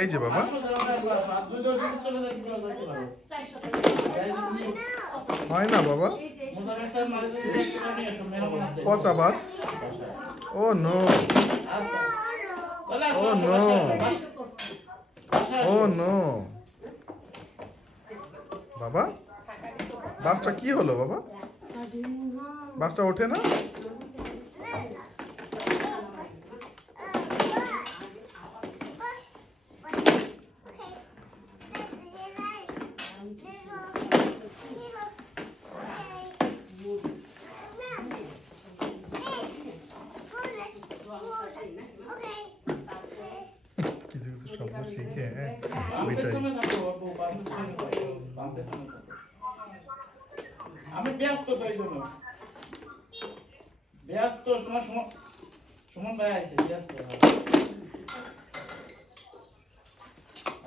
এই যে বাবা হয় না বাবা পচা বাস ও নো ও নো ও নো বাবা বাসটা কি হলো বাবা বাসটা ওঠে না কিছু কিছু শব্দ শিখে আমি ব্যস্ত তাই জন্য ব্যস্ত তোমার সুমন ভাই আছে ব্যস্ত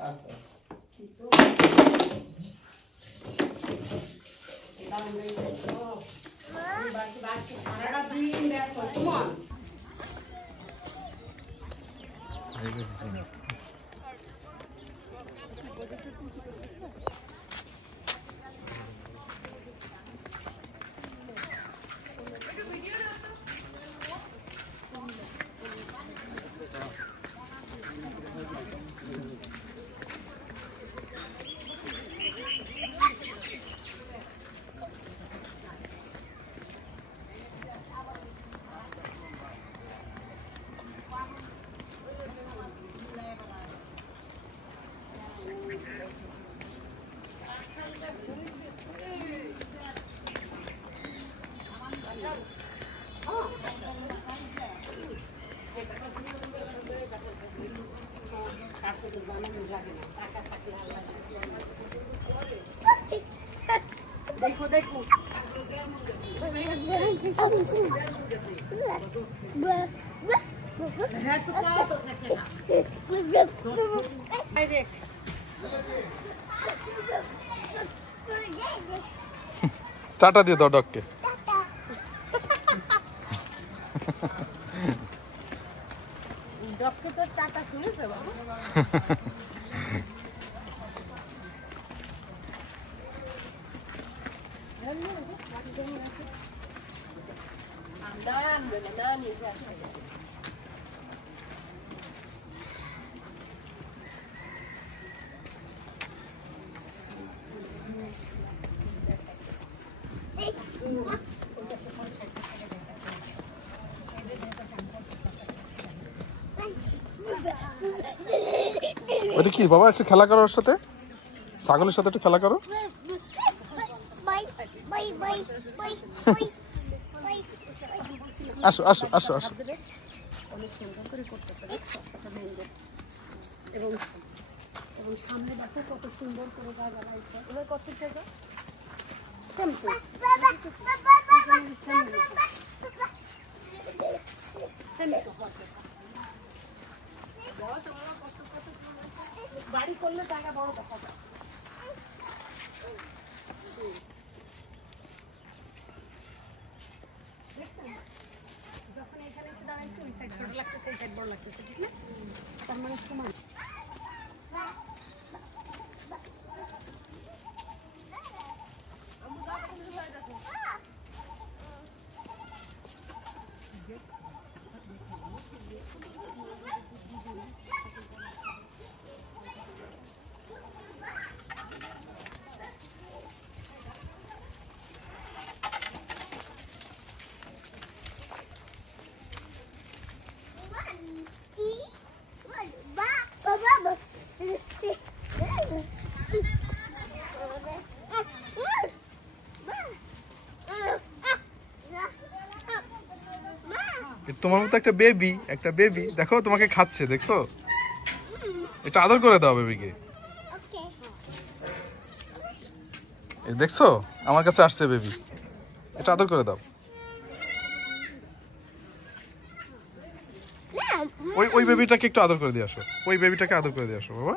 আচ্ছা देखो देखो টাটা দিয়ে দাও ডগকে डॉक्टर तो टाटा सुने पे बाबा ওটা কি বাবা একটু খেলা করো ওর সাথে ছাগলের সাথে একটু খেলা করো আসো আসো আসো আসো অনেক সুন্দর করে করতেছে দেখছো একটা মেইনগেট এবং এবং সামনে দেখো কত সুন্দর করে জায়গা লাগছে এবার কত জায়গা বাড়ি করলে জায়গা বড় দেখা যায় যখন এখানে এসে দাঁড়াইছি ওই সাইড ছোট লাগতেছে এই সাইড বড় লাগতেছে ঠিক না তার মানে সমান তোমার মতো একটা বেবি দেখো তোমাকে খাচ্ছে দেখছো এটা আদর করে দাও বেবিকে দেখছো আমার কাছে আসছে বেবি এটা আদর করে দাও ওই বেবিটাকে একটু আদর করে দিয়ে আসো ওই বেবিটাকে আদর করে দিয়ে আসো বাবা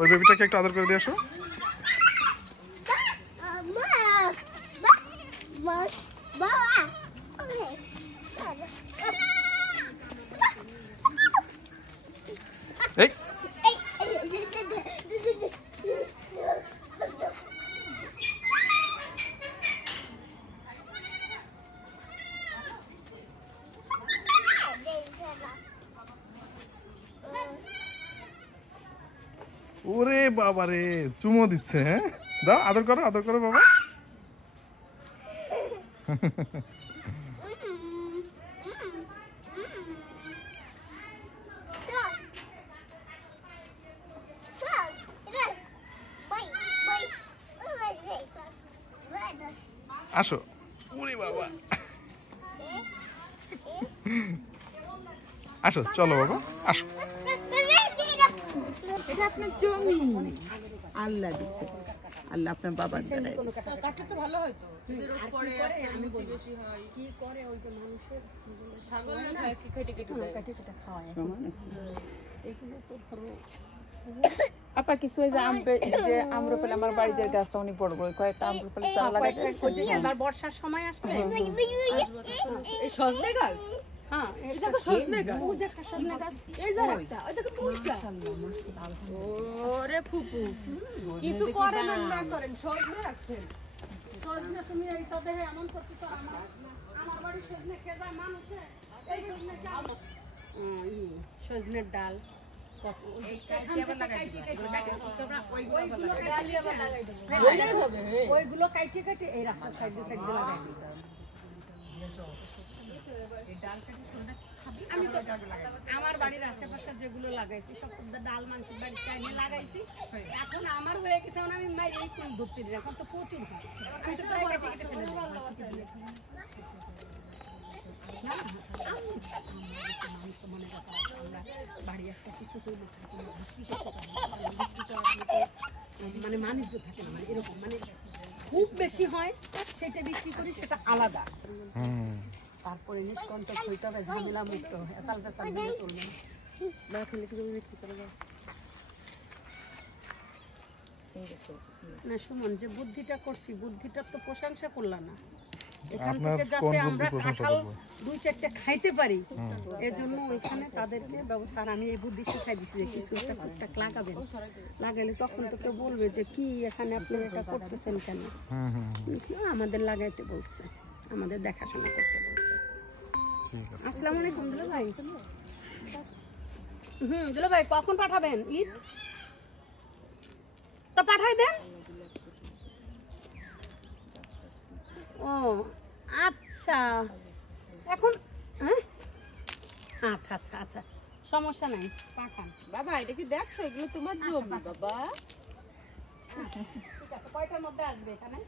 ওই বেবিটাকে একটু আদর করে দিয়ে আসো এই ওরে বাবা রে, চুমো দিচ্ছে। হ্যাঁ, দাও, আদর করো বাবা। আসো। ওরে বাবা, আসো, চলো বাবা, আসো। এটা আপনার জমি, আল্লাহ দিচ্ছে, আল্লাহ আপনার বাবার দ্বারা। কাঠে তো ভালো হয়তো আমি বেশি হয় কি করে ওই যে মানুষের ছাগল কেটে কেটে খাওয়ায় এগুলো তো ধরো আপা কিছু এই যে আম্রপালি, আমার বাড়িতে গাছটা অনেক বড় বড়, কয়েকটা আম্রপালি চারা লাগাইছে। এবার বর্ষার সময় আসলে এই সজনে গাছ, হ্যাঁ এটা তো সজনে গাছ, ওই যে একটা সজনে গাছ, এই যে একটা ওই দেখো দুইটা। ওরে ফুপু কিছু করেন আর না করেন সজনে রাখছেন। সজনে তুমি এই সাথে এমন করতে তো আমার বাড়ি সজনে খেয়ে যায় মানুষে, এই সজনে সজনের ডাল ওইগুলো কাইটে কাটে এই রাস্তার সাইডে সাইডে লাগাই দিই। আমি তো আমার বাড়ির আশেপাশে যেগুলো লাগাইছি সব তো ডাল মানুষের বাড়ির টাইমে লাগাইছি। এখন আমার হয়ে গেছে, এখন আমি মাই এই কোন ধরতে দিই, এখন তো প্রচুর হয়, আমি তো প্রায় কেটে কেটে ফেলে দিই। বাড়ি একটা কিছু করলে মানে বাণিজ্য থাকে না, মানে এরকম মানে খুব বেশি হয় সেটা বিক্রি করি, সেটা আলাদা। তারপরে নিষ্কণ্টক হইতে হবে, ঝামেলা মুক্ত এসাল ফেসাল দিয়ে চলবে না। বিক্রি করে দাও না সুমন, যে বুদ্ধিটা করছি বুদ্ধিটার তো প্রশংসা করলাম না। এখান থেকে যাতে আমরা কাঁঠাল 2-4টা খাইতে পারি, এজন্য ওইখানে তাদেরকে ব্যবস্থা। আর আমি এই বুদ্ধি শিখাই দিচ্ছি যে কিছু একটা টুকটাক লাগাবেন, লাগালে তখন তো কেউ বলবে যে কি এখানে আপনি এটা করতেছেন কেন। আমাদের লাগাইতে বলছে, আমাদের দেখাশোনা করতে বলছে। আসসালামু আলাইকুম দুলা ভাই। দুলা ভাই কখন পাঠাবেন ঈদ? তো পাঠাই দেন। ও আচ্ছা, এখন আচ্ছা আচ্ছা আচ্ছা সমস্যা নাই, পাঠান। বাবা এটা কি দেখছো, এগুলো তোমার জমি বাবা। ঠিক আছে, কয়টার মধ্যে আসবে এখানে?